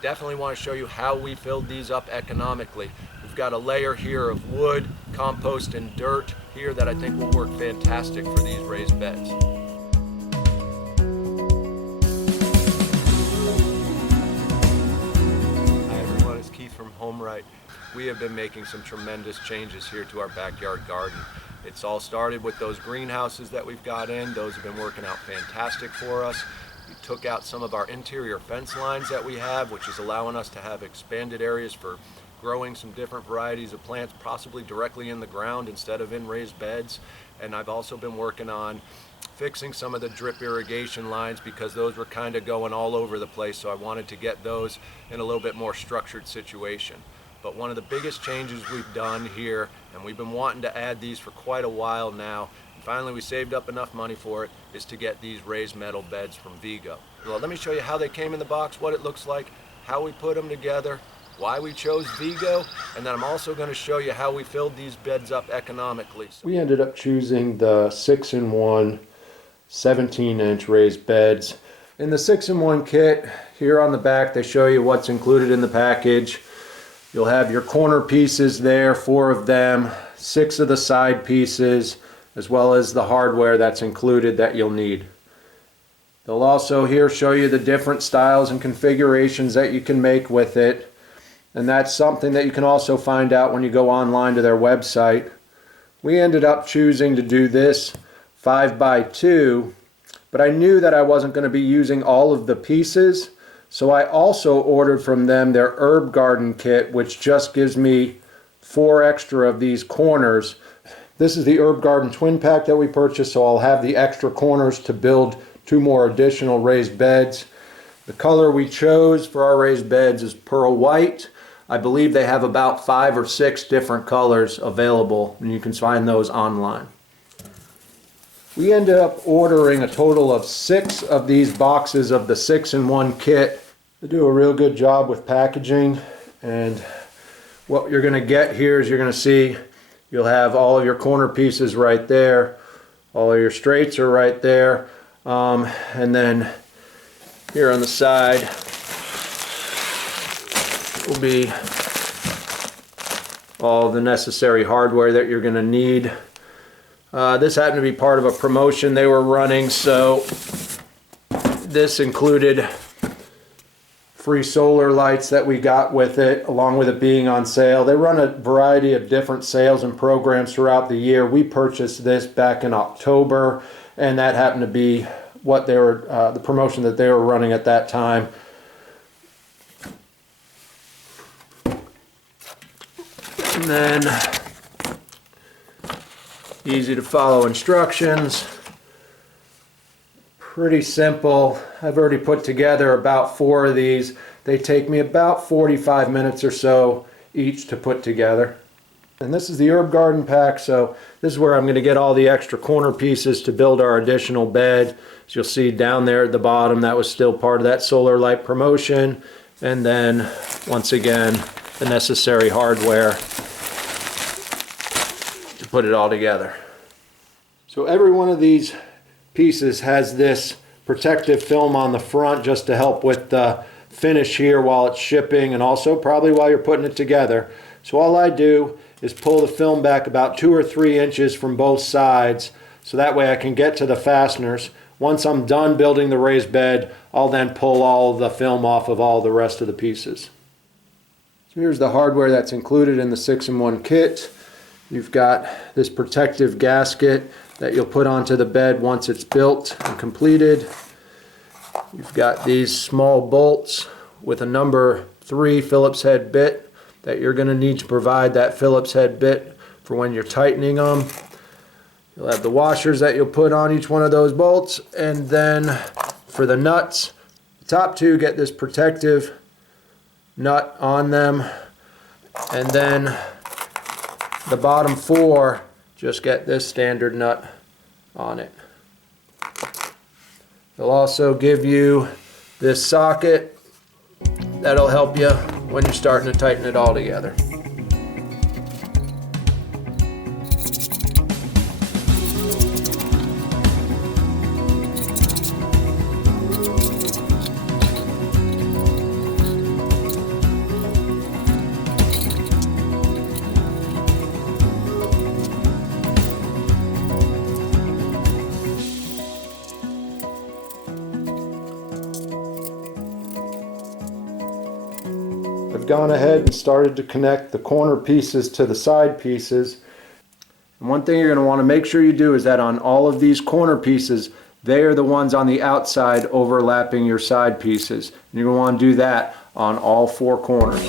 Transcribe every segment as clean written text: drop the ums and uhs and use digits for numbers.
Definitely want to show you how we filled these up economically. We've got a layer here of wood, compost, and dirt here that I think will work fantastic for these raised beds. Hi everyone, it's Keith from HomeRight. We have been making some tremendous changes here to our backyard garden. It's all started with those greenhouses that we've got in. Those have been working out fantastic for us. We took out some of our interior fence lines that we have, which is allowing us to have expanded areas for growing some different varieties of plants, possibly directly in the ground instead of in raised beds. And I've also been working on fixing some of the drip irrigation lines because those were kind of going all over the place, so I wanted to get those in a little bit more structured situation. But one of the biggest changes we've done here, and we've been wanting to add these for quite a while now, and finally we saved up enough money for it, is to get these raised metal beds from Vego. Well, let me show you how they came in the box, what it looks like, how we put them together, why we chose Vego, and then I'm also going to show you how we filled these beds up economically. We ended up choosing the 6-in-1 17-inch raised beds. In the 6-in-1 kit, here on the back they show you what's included in the package. You'll have your corner pieces there, 4 of them, 6 of the side pieces, as well as the hardware that's included that you'll need. They'll also here show you the different styles and configurations that you can make with it. And that's something that you can also find out when you go online to their website. We ended up choosing to do this 5x2, but I knew that I wasn't going to be using all of the pieces. So I also ordered from them their herb garden kit, which just gives me 4 extra of these corners. This is the herb garden twin pack that we purchased, so I'll have the extra corners to build 2 more additional raised beds. The color we chose for our raised beds is pearl white. I believe they have about 5 or 6 different colors available, and you can find those online. We ended up ordering a total of 6 of these boxes of the 6-in-1 kit. They do a real good job with packaging, and what you're going to get here is you're going to see you'll have all of your corner pieces right there, all of your straights are right there, and then here on the side will be all the necessary hardware that you're going to need. This happened to be part of a promotion they were running, so this included free solar lights that we got with it, along with it being on sale. They run a variety of different sales and programs throughout the year. We purchased this back in October, and that happened to be what they were, the promotion that they were running at that time. And then easy to follow instructions, pretty simple. I've already put together about 4 of these. They take me about 45 minutes or so each to put together. And this is the herb garden pack, so this is where I'm going to get all the extra corner pieces to build our additional bed. As you'll see down there at the bottom, that was still part of that solar light promotion. And then once again, the necessary hardware to put it all together. So every one of these pieces has this protective film on the front just to help with the finish here while it's shipping, and also probably while you're putting it together. So all I do is pull the film back about 2 or 3 inches from both sides, so that way I can get to the fasteners. Once I'm done building the raised bed, I'll then pull all the film off of all the rest of the pieces. So here's the hardware that's included in the 6-in-1 kit. You've got this protective gasket that you'll put onto the bed once it's built and completed. You've got these small bolts with a number 3 Phillips head bit that you're going to need to provide that Phillips head bit for when you're tightening them. You'll have the washers that you'll put on each one of those bolts, and then for the nuts, the top 2 get this protective nut on them, and then the bottom 4 just get this standard nut on it. They'll also give you this socket that'll help you when you're starting to tighten it all together. I've gone ahead and started to connect the corner pieces to the side pieces. And one thing you're going to want to make sure you do is that on all of these corner pieces, they are the ones on the outside overlapping your side pieces. And you're going to want to do that on all four corners.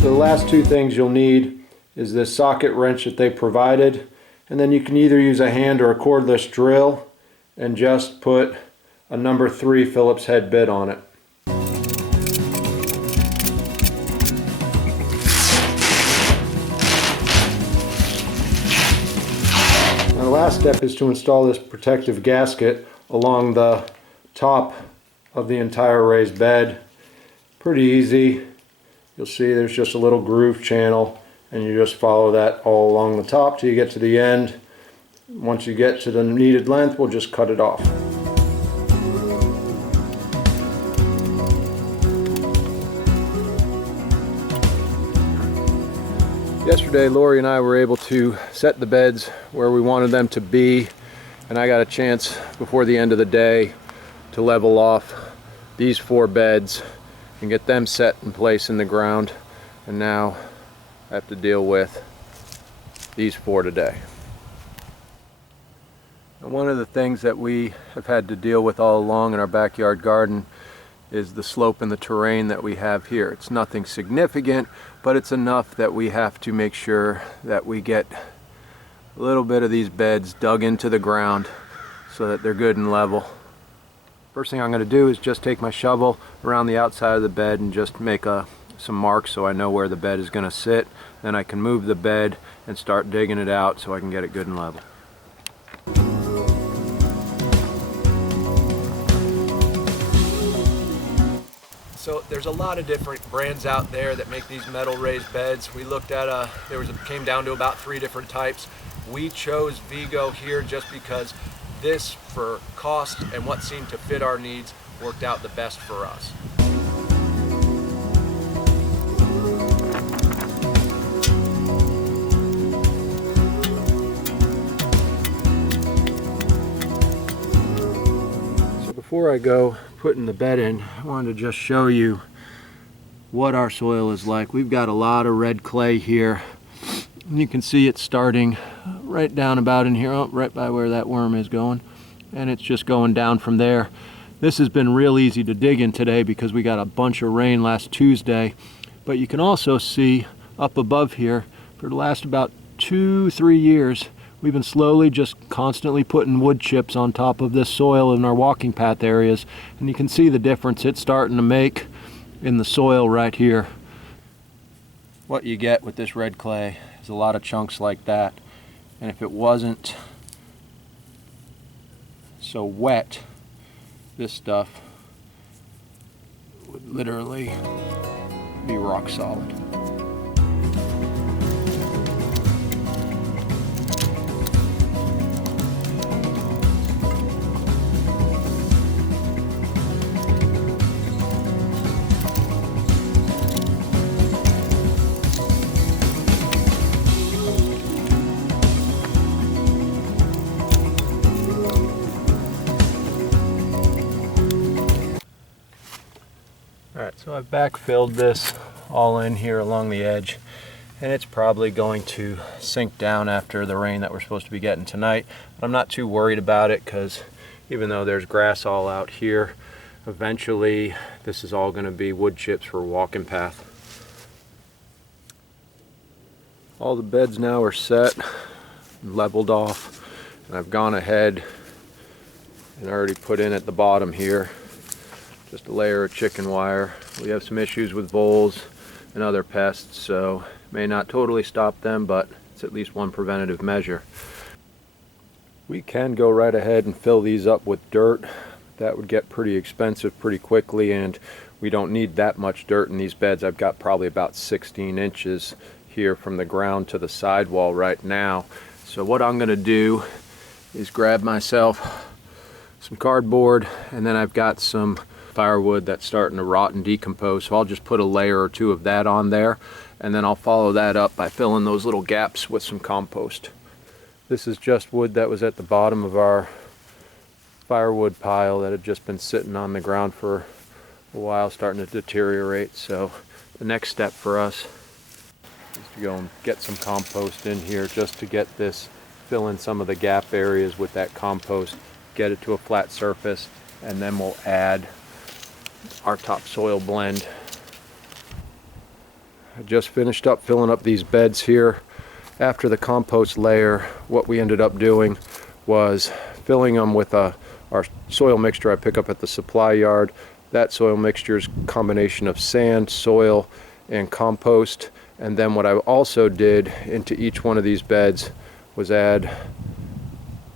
So the last two things you'll need is this socket wrench that they provided, and then you can either use a hand or a cordless drill and just put a number 3 Phillips head bit on it. Now the last step is to install this protective gasket along the top of the entire raised bed. Pretty easy. You'll see there's just a little groove channel, and you just follow that all along the top till you get to the end. Once you get to the needed length, we'll just cut it off. Yesterday, Lori and I were able to set the beds where we wanted them to be, and I got a chance before the end of the day to level off these 4 beds and get them set in place in the ground. And now I have to deal with these 4 today. And one of the things that we have had to deal with all along in our backyard garden is the slope and the terrain that we have here. It's nothing significant, but it's enough that we have to make sure that we get a little bit of these beds dug into the ground so that they're good and level. First thing I'm going to do is just take my shovel around the outside of the bed and just make some marks so I know where the bed is going to sit. Then I can move the bed and start digging it out so I can get it good and level. So there's a lot of different brands out there that make these metal raised beds. We looked at came down to about 3 different types. We chose Vego here just because this, for cost and what seemed to fit our needs, worked out the best for us. So before I go putting the bed in, I wanted to just show you what our soil is like. We've got a lot of red clay here. And you can see it starting right down about in here, right by where that worm is going, and it's just going down from there. This has been real easy to dig in today because we got a bunch of rain last Tuesday, but you can also see up above here for the last about 2-3 years we've been slowly just constantly putting wood chips on top of this soil in our walking path areas, and you can see the difference it's starting to make in the soil right here. What you get with this red clay is a lot of chunks like that, and if it wasn't so wet, this stuff would literally be rock solid. Alright, so I've backfilled this all in here along the edge, and it's probably going to sink down after the rain that we're supposed to be getting tonight. But I'm not too worried about it because even though there's grass all out here, eventually this is all going to be wood chips for a walking path. All the beds now are set, leveled off, and I've gone ahead and already put in at the bottom here just a layer of chicken wire. We have some issues with voles and other pests, so may not totally stop them, but it's at least one preventative measure. We can go right ahead and fill these up with dirt. That would get pretty expensive pretty quickly, and we don't need that much dirt in these beds. I've got probably about 16 inches here from the ground to the sidewall right now. So what I'm going to do is grab myself some cardboard, and then I've got some firewood that's starting to rot and decompose, so I'll just put a layer or 2 of that on there, and then I'll follow that up by filling those little gaps with some compost. This is just wood that was at the bottom of our firewood pile that had just been sitting on the ground for a while, starting to deteriorate. So the next step for us is to go and get some compost in here just to get this, fill in some of the gap areas with that compost, get it to a flat surface, and then we'll add our topsoil blend. I just finished up filling up these beds here. After the compost layer, what we ended up doing was filling them with our soil mixture I pick up at the supply yard. That soil mixture is a combination of sand, soil, and compost. And then what I also did into each one of these beds was add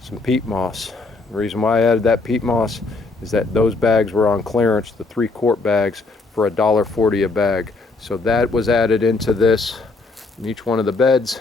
some peat moss. The reason why I added that peat moss is that those bags were on clearance, the 3-quart bags, for $1.40 a bag. So that was added into this in each one of the beds.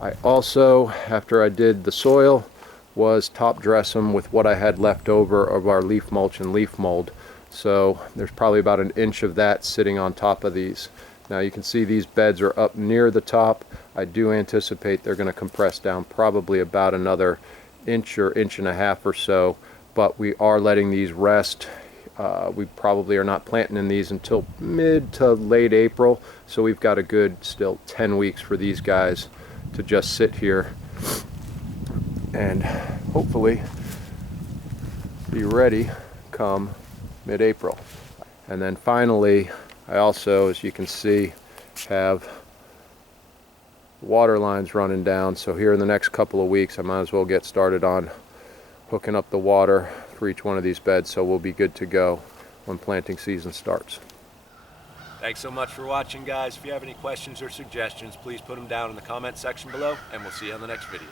I also, after I did the soil, was top dress them with what I had left over of our leaf mulch and leaf mold. So there's probably about an inch of that sitting on top of these. Now you can see these beds are up near the top. I do anticipate they're going to compress down probably about another inch or inch and a half or so, but we are letting these rest. We probably are not planting in these until mid to late April, so we've got a good still 10 weeks for these guys to just sit here and hopefully be ready come mid-April. And then finally, I also, as you can see, have water lines running down, so here in the next couple of weeks I might as well get started on hooking up the water for each one of these beds, so we'll be good to go when planting season starts. Thanks so much for watching, guys. If you have any questions or suggestions, please put them down in the comment section below, and we'll see you on the next video.